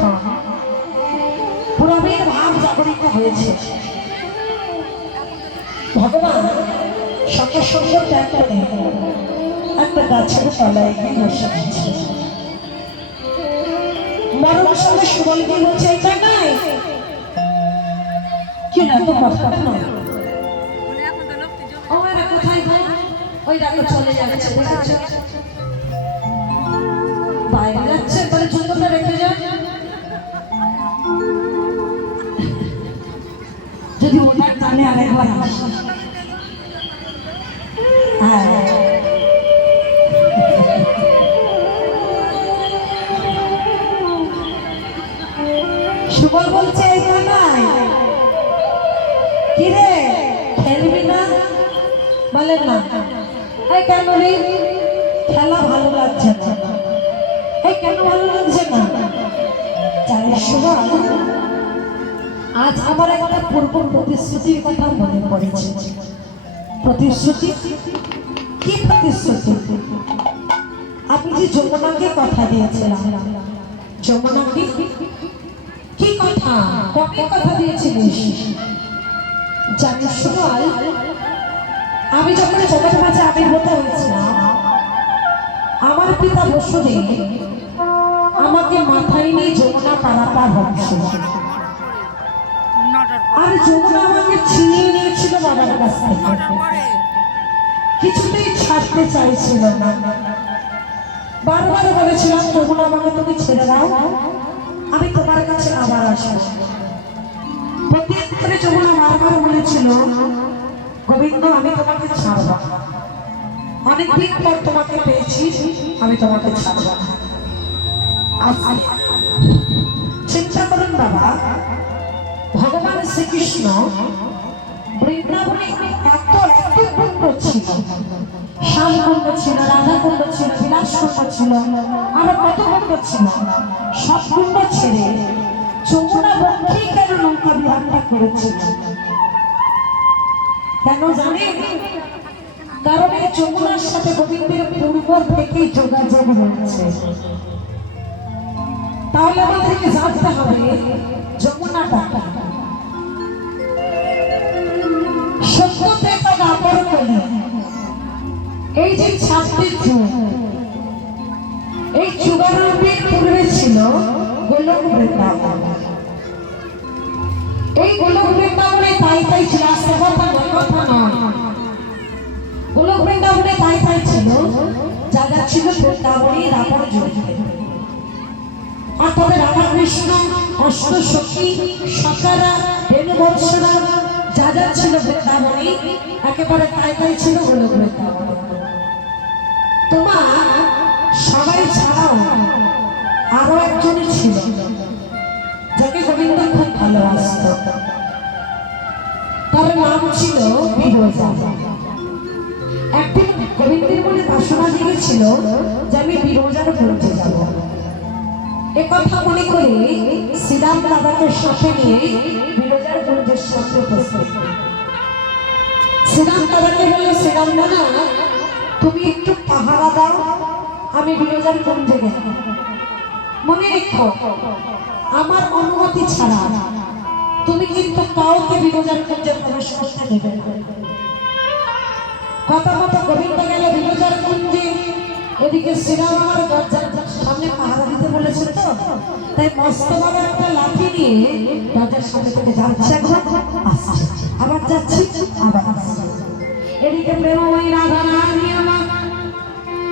তখন পুরবীর ভাব জাগরিত হয়েছে। ভগবান সঙ্গে সঙ্গে ত্যাগ করে একটা গাছের তলায় গিয়ে বসে আছে। মরণ সঙ্গে সুবল কি বলছে, এই জায়গায় কি না তো কথা নয়, ওরা কোথায় গো, ওই দেখো চলে যাচ্ছে, বাইরে যাচ্ছে, তাহলে জুতোটা রেখে যান। যদি ওনার টানে আরেকবার আসে, হ্যাঁ সুবল বলছে এই জায়গায় কি রে খেলবি না? বলে না। এই কেন রে? খেলা ভালো লাগছে না। এই কেন ভালো লাগছে না? জানিস সুবল, আজ আমার একটা পূর্ব প্রতিশ্রুতির কথা মনে পড়েছে। প্রতিশ্রুতি? কি প্রতিশ্রুতি? আপনি যে যমুনাকে কথা দিয়েছিলাম, যমুনাকে কি কথা, কবে কথা দিয়েছিলিস? জানিস সুবল, আমি যখন জগৎ মাঝে আবির্ভূত হয়েছিলাম, আমার পিতা বসুদেব আমাকে মাথায় নিয়ে যমুনা পারাপার হচ্ছে, আর যমুনা আমাকে ছিনিয়ে নিয়েছিল বাবার কাছ থেকে, কিছুতেই ছাড়তে চাইছিল না। বারবার বলেছিলাম, যমুনা আমাকে তুমি ছেড়ে দাও, আমি তোমার কাছে আবার আসবো। প্রত্যেকবারে যমুনা বারবার বলেছিল, গোবিন্দ আমি তোমাকে ছাড়ব না, অনেকদিন পর তোমাকে পেয়েছি, আমি তোমাকে ছাড়ব না। চিন্তা করুন বাবা, ভগবান শ্রীকৃষ্ণ বৃন্দাবনে এত এত কুণ্ড ছিল, শ্যাম কুণ্ড ছিল, রাধা কুণ্ড ছিল, বিলাস কুণ্ড ছিল, আরো কত কুণ্ড ছিল। সব কুণ্ড ছেড়ে যমুনা বক্ষেই কেন নৌকা বিহারটা করেছিল? কেন জানেন? কারণ এই যমুনার সাথে গোবিন্দের পূর্ব থেকেই যোগাযোগ রয়েছে। তাহলে আমাদেরকে জানতে হবে যমুনাটা সত্য থেকে দাপর করি। এই যে 7টি যুগ, এই যুগারম্ভের পূর্বে ছিল গোলক বৃন্দাবন। এই গোলক বৃন্দাবনে তাই তাই ছিল, আসতে কথা নয়, গোলক বৃন্দাবনে তাই তাই ছিল যা যা ছিল বৃন্দাবনে রাবণ জড়িত। আর তবে রাধাকৃষ্ণ, অষ্টসখী, সকারা, বেণুবৎসরা যা যা ছিল বৃন্দাবনে, একেবারে তাই তাই ছিল গোলক বৃন্দাবনে। তোমার সবাই ছাড়াও আরো একজনই ছিল যাকে গোবিন্দ খুব ভালোবাসত, তার নাম ছিল বিরজা। একদিন গোবিন্দের মনে বাসনা জেগেছিল যে আমি বিরজার কুঞ্জে যাব। একথা মনে করে শ্রীরাম দাদাকে সাথে নিয়ে বিরজার কুঞ্জের সামনে উপস্থিত। শ্রীরাম দাদাকে বললো, শ্রীরাম দাদা তুমি একটু পাহারা দাও, আমি বিরজার কুঞ্জে গেলাম। মনে রেখো, আমার অনুমতি ছাড়া তুমি কিন্তু কাউকে বিরজার কুঞ্জে প্রবেশ করতে দেবে না। কথা মতো গোবিন্দ গেল বিরজার কুঞ্জে। এদিকে শ্রীরাম আমার দরজার সামনে পাহারা দিতে বলেছে, তো তাই মস্ত বড় একটা লাঠি নিয়ে দরজার সামনে থেকে যাচ্ছে, আসছে, আবার যাচ্ছি, আবার আসছে। এদিকে প্রেমময়ী রাধা রানী আমার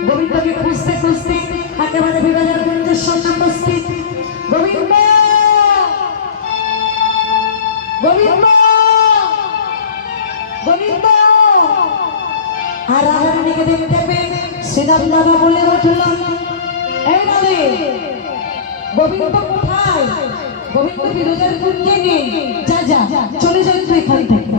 গোবিন্দকে খুঁজতে খুঁজতে একেবারে বিরজার কুঞ্জের সামনে উপস্থিত। গোবিন্দ, গোবিন্দ, গোবিন্দ। আর রাধারানীকে দেখতে পেয়ে শ্রীরাম দাদা বলে উঠল, এই রাধে, গোবিন্দ কোথায়? গোবিন্দ বিরজার কুঞ্জে নেই, যা যা চলে যান তুই এখান থেকে।